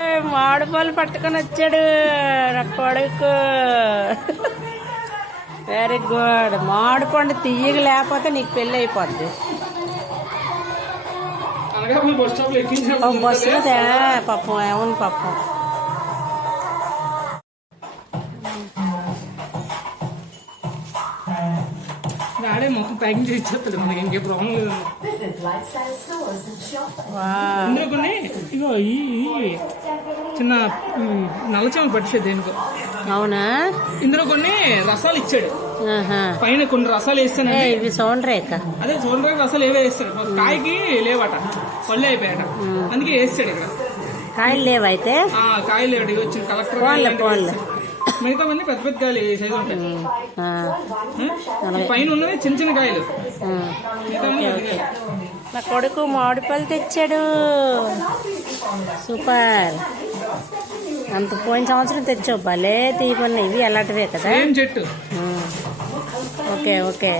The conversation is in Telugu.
మామిడి పళ్ళు పట్టుకొని వచ్చాడు నా కొడుకు. Very good. మామిడి పండు తీయగా లేకపోతే నీకు పెళ్ళి అయిపోద్ది. బస్సులో పాపం. అవును పాపం. ఆడే మొత్తం ప్యాకింగ్ చేసి ఇచ్చేస్తాడు మనకి ఇంకే ప్రాబ్లం లేదు. ఇందులో కొన్ని ఇగో ఈ చిన్న నల్లచెమలు పట్టించేది దేనికో. అవునా? ఇందులో కొన్ని రసాలు ఇచ్చాడు. పైన కొన్ని రసాలు వేస్తాను. ఇవి సోనరేఖ. అదే సోనరేఖ రసాలు ఏవో వేస్తాడు. కాయకి లేవట, పళ్ళు అయిపోయాట, అందుకే వేస్తాడు. ఇక్కడ కాయలు లేవైతే కాయలు లేవట. ఇవి వచ్చిన కలెక్టర్ మిగతా మంది పెద్ద పెద్ద కాయలు సైజు ఉంటాయి. పైన ఉన్నది చిన్న చిన్న కాయలు. నా కొడుకు మామిడి పళ్ళు తెచ్చాడు. సూపర్. అంత పోయిన సంవత్సరం తెచ్చావు. భలే తీయకున్నా. ఇవి అలాంటివే కదా చెట్టు. Okay okay.